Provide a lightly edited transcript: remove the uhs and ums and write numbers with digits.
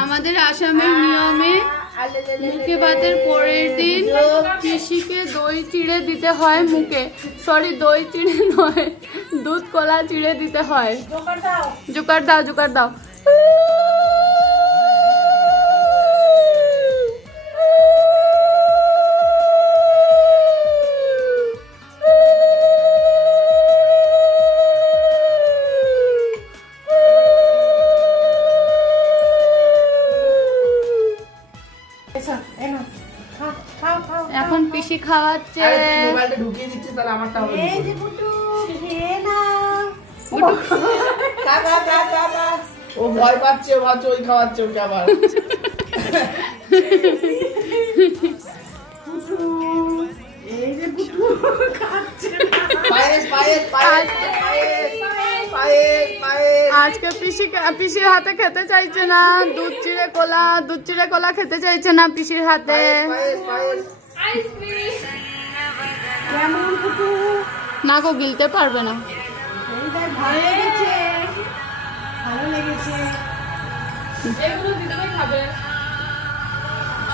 আমাদের আসামের নিয়মে মুখে ভাতের পরের দিন পিসিকে দই চিড়ে দিতে হয় মুখে। সরি, দই চিড়ে নয়, দুধ কলা চিড়ে দিতে হয়। জোকার দাও, জোকার দাও। এখন পিসি খাওয়াচ্ছে। মোবাইলটা ঢুকিয়ে দিচ্ছি, তাহলে আমারটা হবে। এই যে বুটু খেয়ে না। কাকা কাকা কাকা, ও ভয় পাচ্ছে, ভাবছে ওই খাওয়াচ্ছে ওকে আবার। এই যে বুটু খাচ্ছে। পায়েস পায়েস পায়েস পায়েস পায়েস পায়েস। আজকে পিসির হাতে খেতে চাইছে না দুধ চিড়ে কলা খেতে চাইছে না পিসির হাতে। না গো, গিলতে পারবে না। ভালো লেগেছে, ভালো লেগেছে। এগুলো দিদি খাবে।